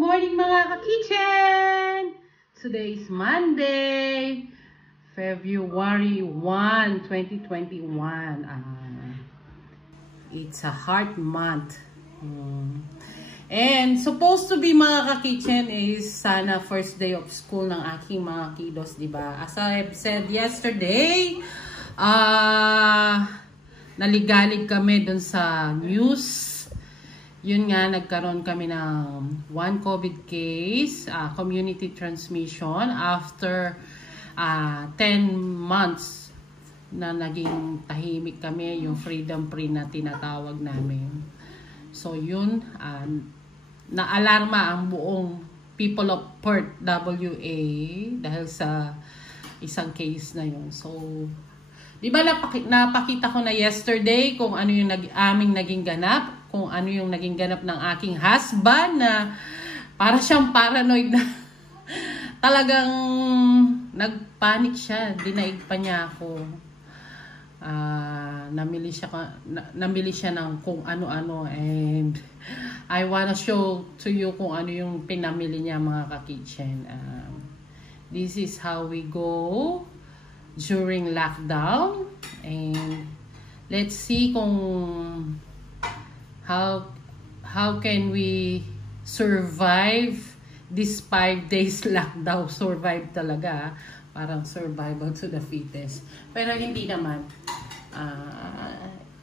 morning mga ka-kitchen! Today is Monday, February 1, 2021. It's a heart month. And supposed to be mga ka-kitchen is sana first day of school ng aking mga kiddos, diba? As I've said yesterday, naligalig kami dun sa news. Yun nga, nagkaroon kami ng one COVID case, community transmission after 10 months na naging tahimik kami, yung freedom free na tinatawag namin. So yun, naalarma ang buong people of Perth, WA, dahil sa isang case na yun. So, di ba napakita ko na yesterday kung ano yung aming naging ganap? Kung ano yung naging ganap ng aking husband na para siyang paranoid na talagang nagpanic siya. Dinaig pa niya ako. Namili siya ng kung ano-ano, and I wanna show to you kung ano yung pinamili niya mga ka-kitchen. This is how we go during lockdown, and let's see kung how can we survive this 5 days lockdown. Survive talaga, parang survival to the fittest, pero hindi naman.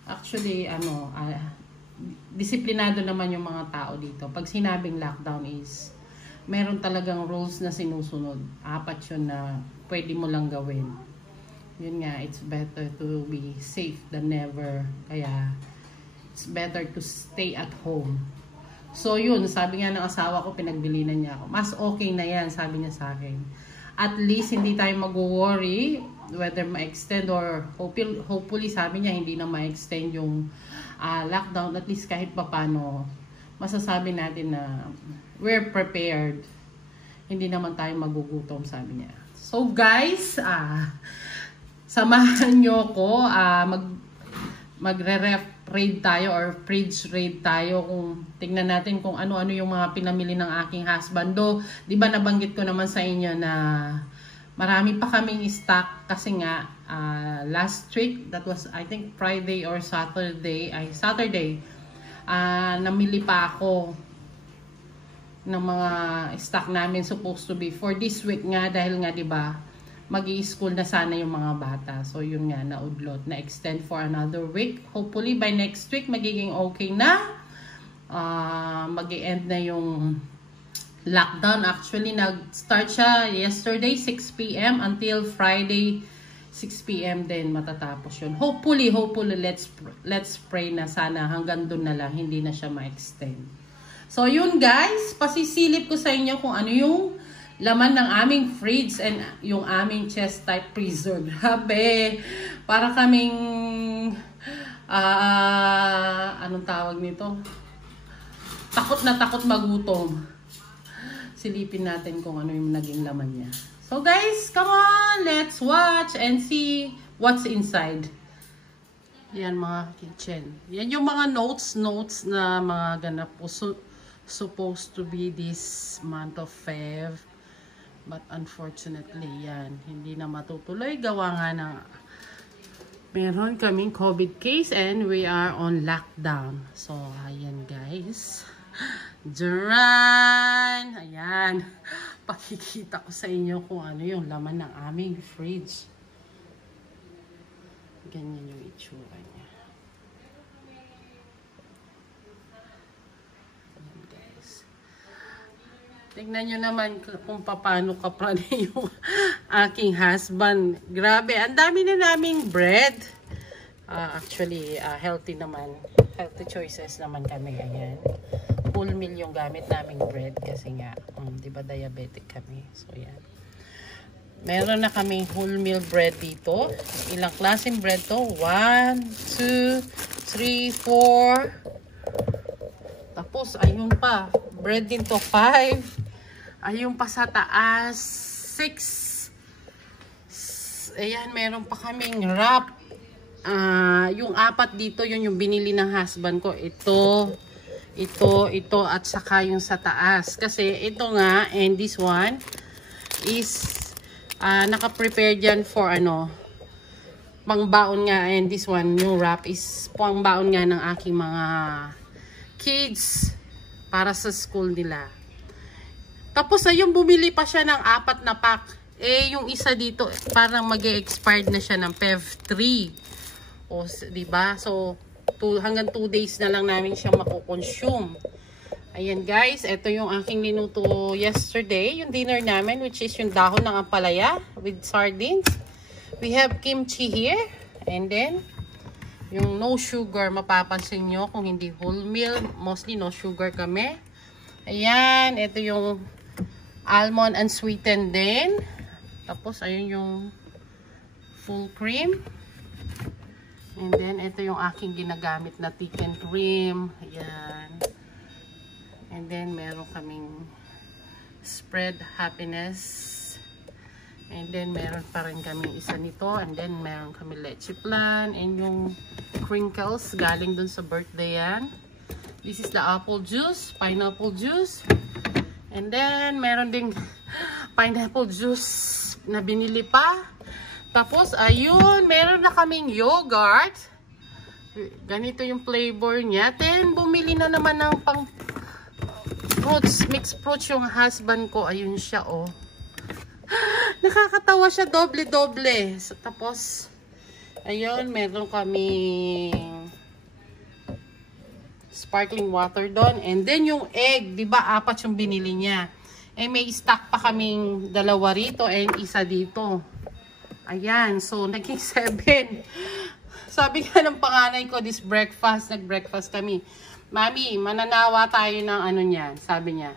Actually disiplinado naman yung mga tao dito. Pag sinabing lockdown is meron talagang rules na sinusunod. 4 yun na pwede mo lang gawin. Yun nga, it's better to be safe than never. Kaya it's better to stay at home. So yun, sabi nga ng asawa ko, pinagbilinan niya ako. Mas okay na yan, sabi niya sa akin. At least hindi tayo mag-worry whether ma-extend or hopefully sabi niya hindi na ma-extend yung lockdown. At least kahit papano masasabi natin na we're prepared. Hindi naman tayo magugutom, sabi niya. So guys, samahan nyo ko magre-ref raid tayo or fridge raid tayo, kung tingnan natin kung ano-ano yung mga pinamili ng aking husband. Do, di ba nabanggit ko naman sa inyo na marami pa kaming stock kasi nga last week, that was I think Friday or Saturday, namili pa ako ng mga stock namin supposed to be for this week nga, dahil nga di ba mag-i-school na sana yung mga bata. So yun nga, naudlot, na-extend for another week. Hopefully by next week magiging okay na. Mag-i-end na yung lockdown. Actually, nag-start siya yesterday 6 PM until Friday 6 PM din matatapos yun. Hopefully let's pray na sana hanggang dun na lang, hindi na siya ma-extend. So yun guys, pasisilip ko sa inyo kung ano yung laman ng aming fridge and yung aming chest type freezer. Grabe, para kaming anong tawag nito? Takot na takot magutom. Silipin natin kung ano yung naging laman niya. So guys, come on, let's watch and see what's inside. Yan mga kitchen. Yan yung mga notes na mga ganap po. Supposed to be this month of Feb. But unfortunately, yan, hindi na matutuloy. Gawa nga ng meron kaming COVID case and we are on lockdown. So, ayan guys. Duran! Ayan. Pakikita ko sa inyo kung ano yung laman ng aming fridge. Ganyan yung itsura niya. Tingnan nyo naman kung paano kaprano yung aking husband. Grabe, ang dami na naming bread. Actually, healthy naman. Healthy choices naman kami. Ayan. Full meal yung gamit naming bread kasi nga, di ba diabetic kami. So, yan. Meron na kaming whole meal bread dito. Ilang klaseng bread to? 1, 2, 3, 4. Tapos, ayun pa. Bread din to 5. Ayun pa sa taas, 6. Ayan, meron pa kaming wrap. Yung 4 dito, yun yung binili ng husband ko. Ito, Ito at saka yung sa taas. Kasi ito nga, and this one is naka-prepare dyan for pangbaon nga. And this one, yung wrap is pangbaon nga ng aking mga kids para sa school nila. Tapos ayun, bumili pa siya ng 4 na pack. Yung isa dito parang mag-expired na siya ng PEV 3. O, diba? So, hanggang 2 days na lang namin siya makukonsume. Ayan guys, ito yung aking niluto yesterday. Yung dinner namin, which is yung dahon ng ampalaya with sardines. We have kimchi here. And then, yung no sugar, mapapansin nyo kung hindi whole meal. Mostly no sugar kami. Ayan, ito yung almond unsweetened din. Tapos, ayun yung full cream. And then, ito yung aking ginagamit na thick and cream. Ayan. And then, meron kaming spread happiness. And then, meron pa rin kaming isa nito. And then, meron kami leche plan. And yung crinkles, galing dun sa birthday yan. This is the apple juice, pineapple juice. And then, meron ding pineapple juice na binili pa. Tapos, ayun, meron na kaming yogurt. Ganito yung flavor niya. Then, bumili na naman ng pang fruits, mixed fruits yung husband ko. Ayun siya, oh. Nakakatawa siya, doble-doble. So, tapos, ayun, meron kaming sparkling water doon. And then, yung egg, di ba, 4 yung binili niya. May stock pa kaming 2 rito and isa dito. Ayan, so naging 7. Sabi nga ng panganay ko, this breakfast, nag-breakfast kami. Mami, mananawa tayo ng niyan, sabi niya.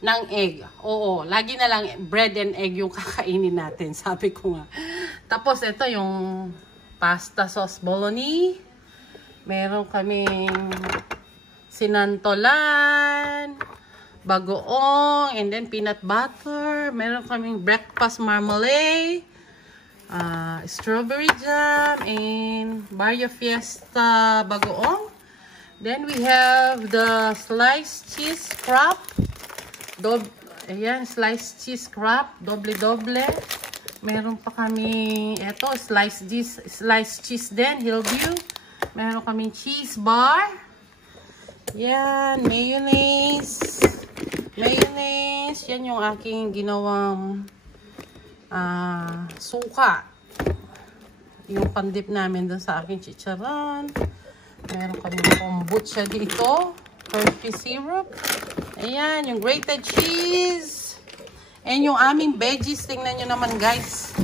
Ng egg. Oo, lagi na lang bread and egg yung kakainin natin, sabi ko nga. Tapos ito yung pasta sauce bolognese. Meron kaming sinantolan, bagoong, and then peanut butter. Meron kaming breakfast marmalade, strawberry jam, and Barrio Fiesta bagoong. Then we have the sliced cheese wrap. Ayan, sliced cheese wrap, doble-doble. Meron pa kami, eto, sliced cheese din, Hillview. Meron kaming cheese bar. Yan, mayonnaise. Yan yung aking ginawang suka. Yung pandip namin dun sa aking chicharon. Meron kami kombucha dito. Turkey syrup. Ayan, yung grated cheese. And yung aming veggies, tingnan nyo naman guys.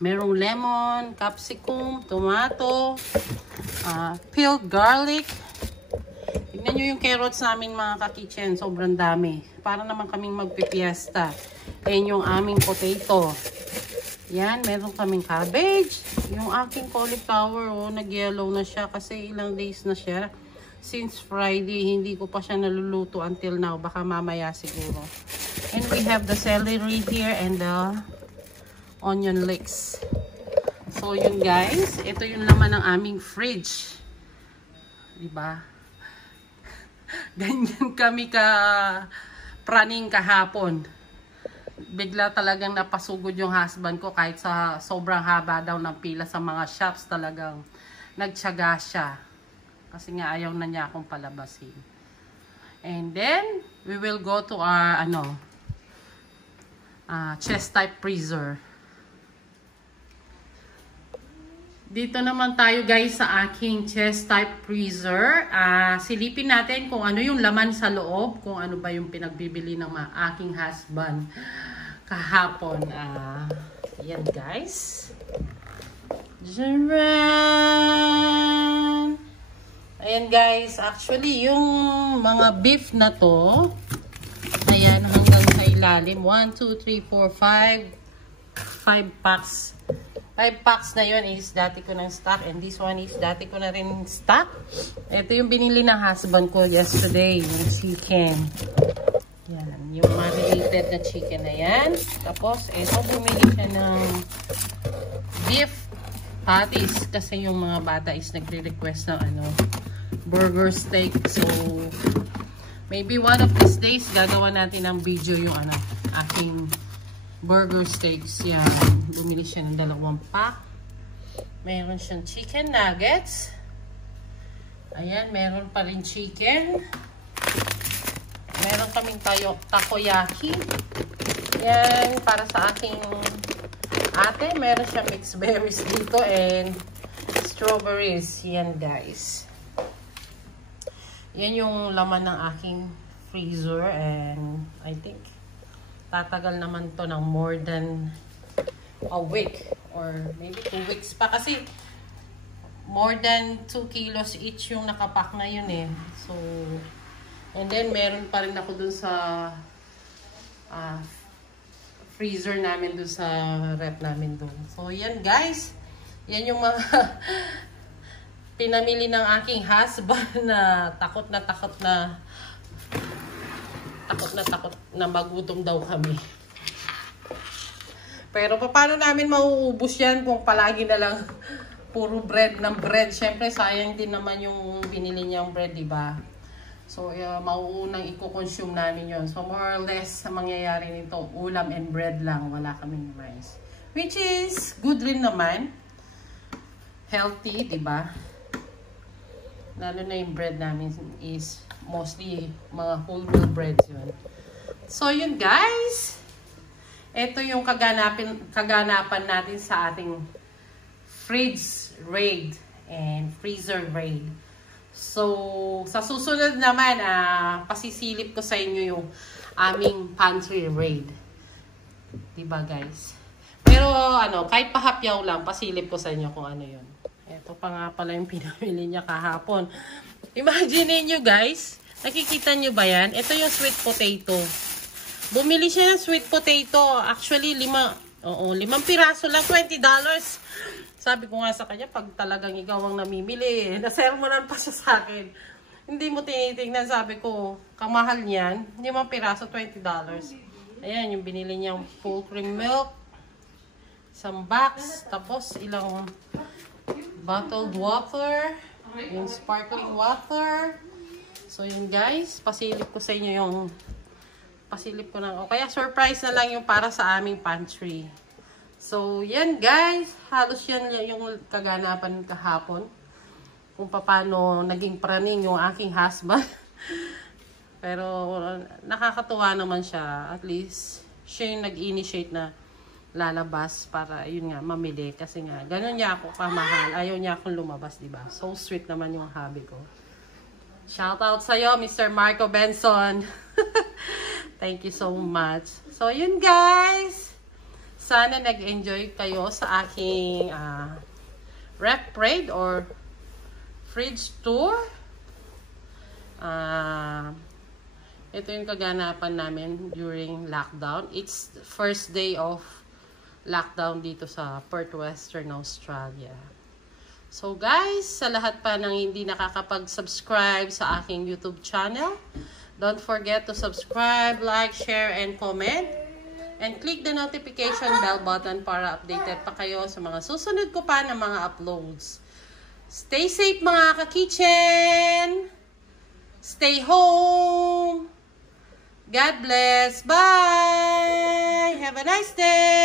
Merong lemon, capsicum, tomato, peeled garlic. Tignan nyo yung carrots namin mga ka-kitchen. Sobrang dami. Para naman kaming magpipiesta. Ayan yung aming potato. Yan, meron kaming cabbage. Yung aking cauliflower, nag-yellow na siya kasi ilang days na siya. Since Friday, hindi ko pa siya naluluto until now. Baka mamaya siguro. And we have the celery here and the onion leeks. So, yun guys. Ito yung laman ng aming fridge. Diba? Ganyan kami praning kahapon. Bigla talagang napasugod yung husband ko kahit sa sobrang haba daw ng pila sa mga shops, talagang nagtiyaga siya. Kasi nga ayaw na niya akong palabasin. And then, we will go to our chest type freezer. Dito naman tayo guys sa aking chest type freezer. Silipin natin kung ano yung laman sa loob, kung ano ba yung pinagbibili ng aking husband kahapon. Ayan guys. Ayan guys, actually yung mga beef na to, ayan hanggang sa ilalim, 1, 2, 3, 4, 5 packs. 5 packs na yun is dati ko ng stock, and this one is dati ko na rin stock. Ito yung binili ng husband ko yesterday, yung chicken. Yan, yung marinated na chicken na yan. Tapos, ito bumili siya ng beef patties kasi yung mga bata is nagre-request ng burger steak. So, maybe one of these days, gagawa natin ng video yung aking burger steaks. Yan. Bumili siya ng 2 pack. Meron siyang chicken nuggets. Ayan, meron pa rin chicken. Meron kaming takoyaki. Yan, para sa aking ate. Meron siya mixed berries dito and strawberries. Yan, guys. Yan yung laman ng aking freezer and I think tatagal naman to ng more than a week or maybe 2 weeks pa kasi more than 2 kilos each yung nakapack na yun eh. So, and then meron pa rin ako dun sa freezer namin dun sa rep namin dun. So, yan guys. Yan yung mga pinamili ng aking husband na takot na magutom daw kami. Pero paano namin mauubos yan kung palagi na lang puro bread ng bread? Siyempre, sayang din naman yung binili niyang bread, diba? So, mauunang i-consume namin yon. So, more or less, ang mangyayari nito, ulam and bread lang. Wala kaming rice. Which is good rin naman. Healthy, diba? Lalo na yung bread namin is mostly mga whole wheat breads yun. So, yun guys. Ito yung kaganapan natin sa ating fridge raid and freezer raid. So, sa susunod naman, pasisilip ko sa inyo yung aming pantry raid. Diba guys? Pero kahit pahapyaw lang, pasilip ko sa inyo kung ano yun. Ito pa nga pala yung pinamili niya kahapon. Imagine nyo guys, nakikita nyo ba yan? Ito yung sweet potato. Bumili siya ng sweet potato. Actually, 5 piraso lang, $20. Sabi ko nga sa kanya, pag talagang ikaw ang namimili, nasermonan pa siya sa akin. Hindi mo tinitingnan, sabi ko, kamahal niyan, 5 piraso, $20. Ayan, yung binili niyang full cream milk, isang box, tapos ilang bottled water, yung sparkling water. So, yun guys, pasilip ko sa inyo yung, kaya surprise na lang yung para sa aming pantry. So, yan guys. Halos yan yung kaganapan kahapon. Kung paano naging praning yung aking husband. Pero, nakakatuwa naman siya. At least, siya yung nag-initiate na lalabas para, yun nga, mamili. Kasi nga, ganun niya ako kamahal. Ayaw niya akong lumabas, diba? So sweet naman yung hobby ko. Shout out sa'yo, Mr. Marco Benson. Thank you so much. So, yun guys. Sana nag-enjoy kayo sa aking rep raid or fridge tour. Ito yung kaganapan namin during lockdown. It's the first day of lockdown dito sa Perth, Western Australia. So guys, sa lahat pa ng hindi nakakapag-subscribe sa aking YouTube channel, don't forget to subscribe, like, share, and comment. And click the notification bell button para updated pa kayo sa mga susunod ko pa na mga uploads. Stay safe mga ka-kitchen! Stay home! God bless! Bye! Have a nice day!